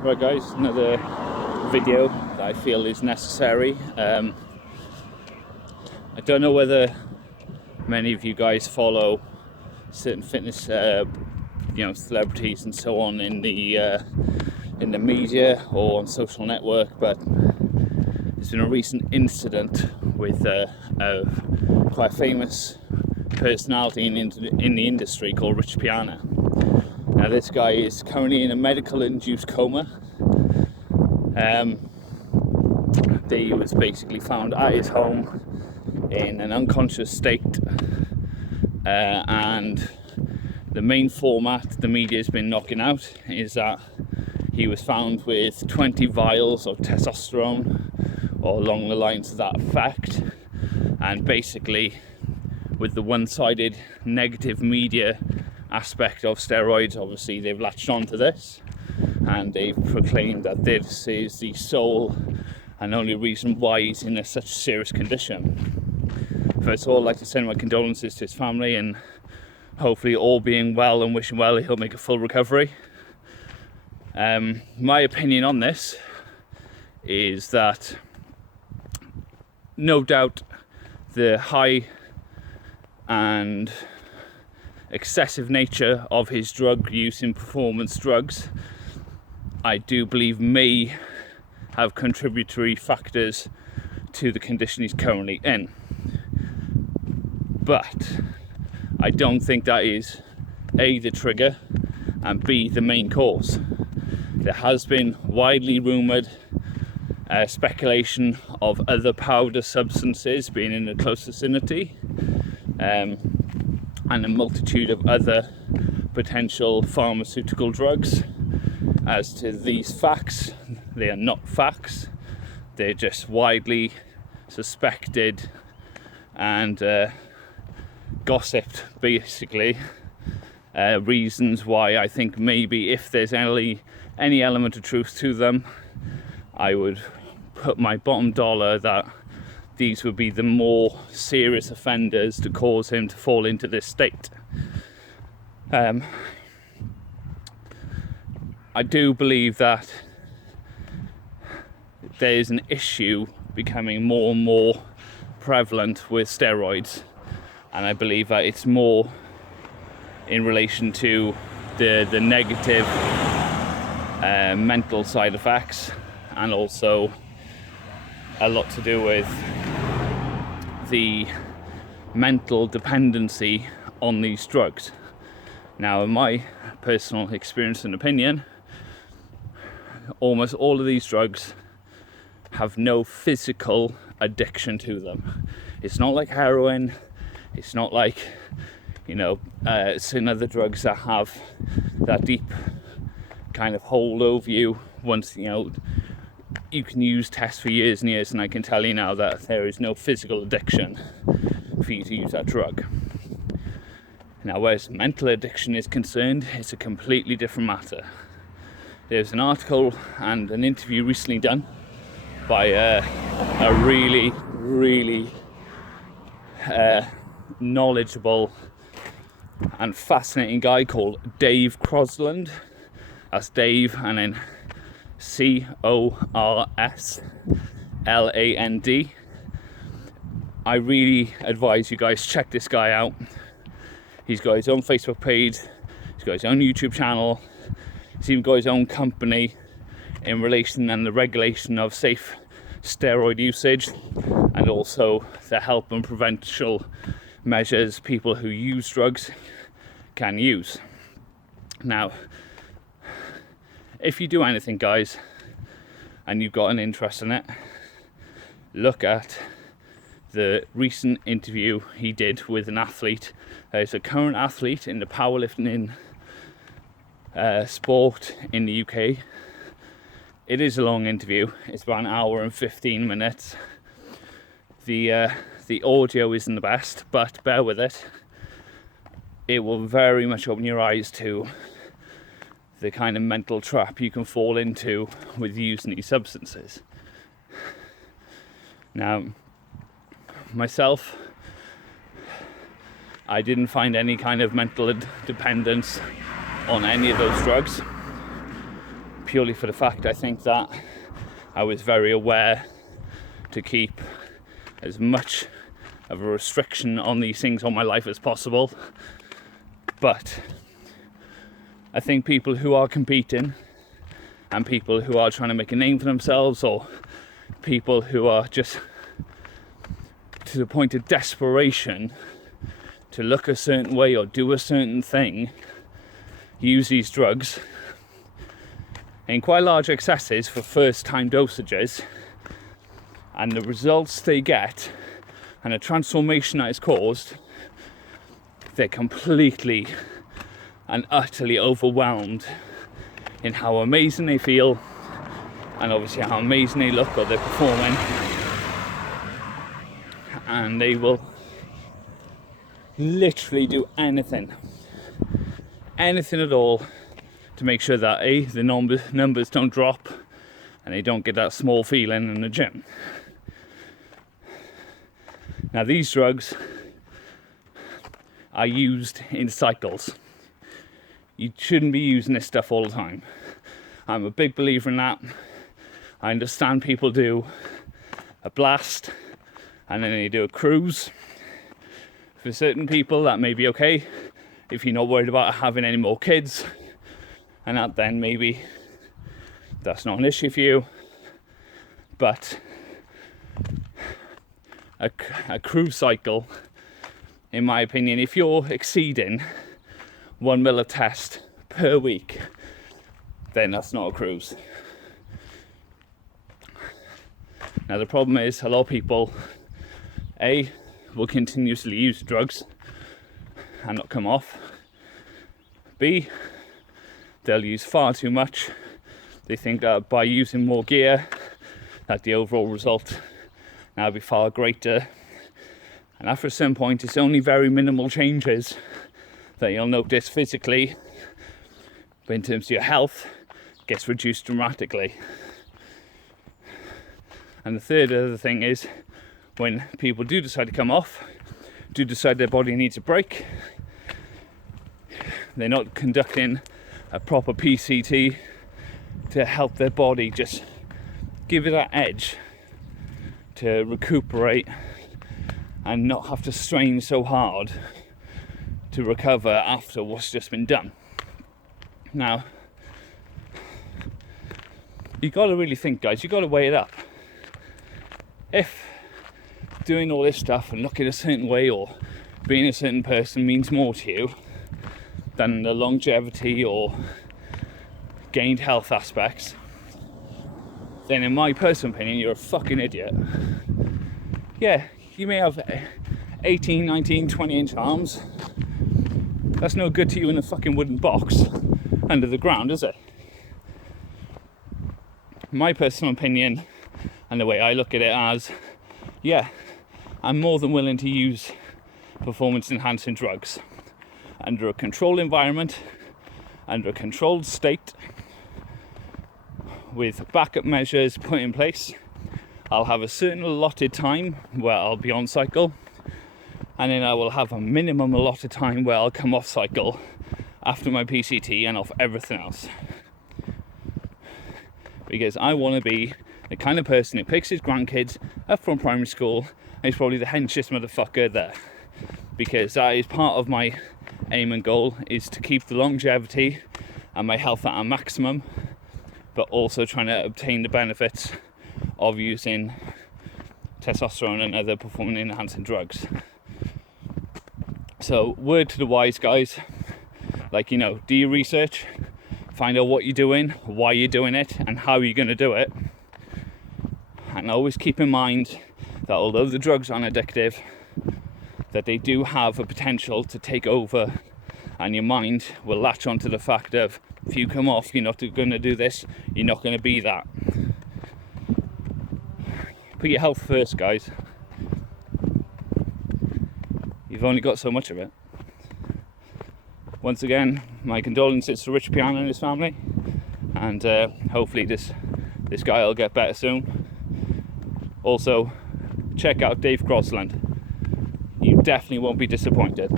Right guys, another video that I feel is necessary. I don't know whether many of you guys follow certain fitness celebrities and so on in the media or on social network, but there's been a recent incident with quite a famous personality in the industry called Piana. Now this guy is currently in a medical induced coma. He was basically found at his home in an unconscious state, and the main format the media has been knocking out is that he was found with 20 vials of testosterone or along the lines of that effect, and basically with the one-sided negative media aspect of steroids, obviously they've latched onto this and they've proclaimed that this is the sole and only reason why he's in such a serious condition. First of all, I'd like to send my condolences to his family, and hopefully all being well and wishing well he'll make a full recovery. My opinion on this is that no doubt the high and excessive nature of his drug use in performance drugs, I do believe, may have contributory factors to the condition he's currently in. But I don't think that is A, the trigger, and B, the main cause. There has been widely rumoured speculation of other powder substances being in the close vicinity, and a multitude of other potential pharmaceutical drugs. As to these facts, they are not facts. They're just widely suspected and gossiped, basically. Reasons why I think maybe if there's any element of truth to them, I would put my bottom dollar that these would be the more serious offenders to cause him to fall into this state. I do believe that there is an issue becoming more and more prevalent with steroids, and I believe that it's more in relation to the negative mental side effects, and also a lot to do with the mental dependency on these drugs. Now, in my personal experience and opinion, almost all of these drugs have no physical addiction to them. It's not like heroin, it's not like, certain other drugs that have that deep kind of hold over you. Once, you can use tests for years and years, and I can tell you now that there is no physical addiction for you to use that drug. Now, whereas mental addiction is concerned, it's a completely different matter. There's an article and an interview recently done by a really, really knowledgeable and fascinating guy called Dave Crosland. That's Dave, and then Corsland. I really advise you guys check this guy out. He's got his own Facebook page, he's got his own YouTube channel, he's even got his own company in relation and the regulation of safe steroid usage, and also the help and preventational measures people who use drugs can use. Now, if you do anything, guys, and you've got an interest in it, look at the recent interview he did with an athlete. He's a current athlete in the powerlifting sport in the UK. It is a long interview. It's about an hour and 15 minutes. The audio isn't the best, but bear with it. It will very much open your eyes to the kind of mental trap you can fall into with using these substances. Now, myself, I didn't find any kind of mental dependence on any of those drugs. purely for the fact I think that I was very aware to keep as much of a restriction on these things on my life as possible. But I think people who are competing and people who are trying to make a name for themselves, or people who are just to the point of desperation to look a certain way or do a certain thing, use these drugs in quite large excesses for first time dosages, and the results they get and the transformation that is caused, they're completely and utterly overwhelmed in how amazing they feel and obviously how amazing they look or they're performing, and they will literally do anything at all to make sure that the numbers don't drop and they don't get that small feeling in the gym. Now these drugs are used in cycles. You shouldn't be using this stuff all the time. I'm a big believer in that. I understand people do a blast and then they do a cruise. For certain people that may be okay if you're not worried about having any more kids, and that then maybe that's not an issue for you. But a cruise cycle, in my opinion, if you're exceeding 1 ml of test per week, then that's not a cruise. Now the problem is a lot of people will continuously use drugs and not come off. B, they'll use far too much. They think that by using more gear that the overall result now be far greater, and after a certain point it's only very minimal changes that you'll notice physically, but in terms of your health it gets reduced dramatically. And the third other thing is, when people do decide to come off, do decide their body needs a break, they're not conducting a proper PCT to help their body just give it that edge to recuperate and not have to strain so hard to recover after what's just been done. Now, you got to really think, guys, you got to weigh it up. If doing all this stuff and looking a certain way or being a certain person means more to you than the longevity or gained health aspects, then in my personal opinion you're a fucking idiot. Yeah, you may have 18, 19, 20 inch arms. That's no good to you in a fucking wooden box under the ground, is it? My personal opinion and the way I look at it as, yeah, I'm more than willing to use performance enhancing drugs under a controlled environment, under a controlled state, with backup measures put in place. I'll have a certain allotted time where I'll be on cycle, and then I will have a minimum allotted time where I'll come off cycle after my PCT and off everything else. Because I want to be the kind of person who picks his grandkids up from primary school and is probably the henchiest motherfucker there. Because that is part of my aim and goal, is to keep the longevity and my health at a maximum, but also trying to obtain the benefits of using testosterone and other performance enhancing drugs. So word to the wise, guys, like, you know, do your research, find out what you're doing, why you're doing it, and how you're going to do it. And always keep in mind that although the drugs aren't addictive, that they do have a potential to take over, and your mind will latch onto the fact of, if you come off, you're not going to do this, you're not going to be that. Put your health first, guys. You've only got so much of it. Once again, my condolences to Rich Piana and his family, and hopefully this guy will get better soon. Also, check out Dave Crosland. You definitely won't be disappointed.